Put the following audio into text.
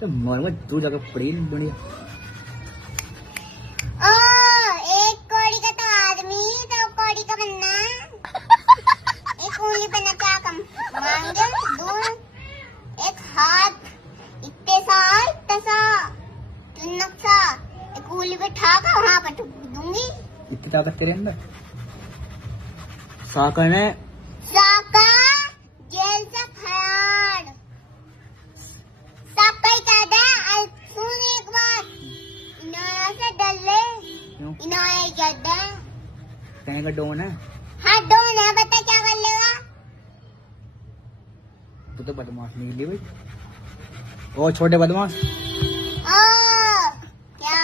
तो मर तू जाकर पड़ी दुनिया। एक कौड़ी का तो आदमी तो कौड़ी का बनना एक उंगली बनना क्या कम मांगे दूं एक हाथ इतने साल तसा नक्शा एक उंगली पे ठाका वहाँ पर दूंगी। इतनी ताकत तेरे अंदर साकर ने साका जेल से फरार साका ही कहता है। सुन एक बात इनाया से डर ले इनाया ही कहता है कहीं का डोन है। हाँ डोन है बता क्या कर लेगा। तू तो बदमाश निकली भाई। ओ छोटे बदमाश क्या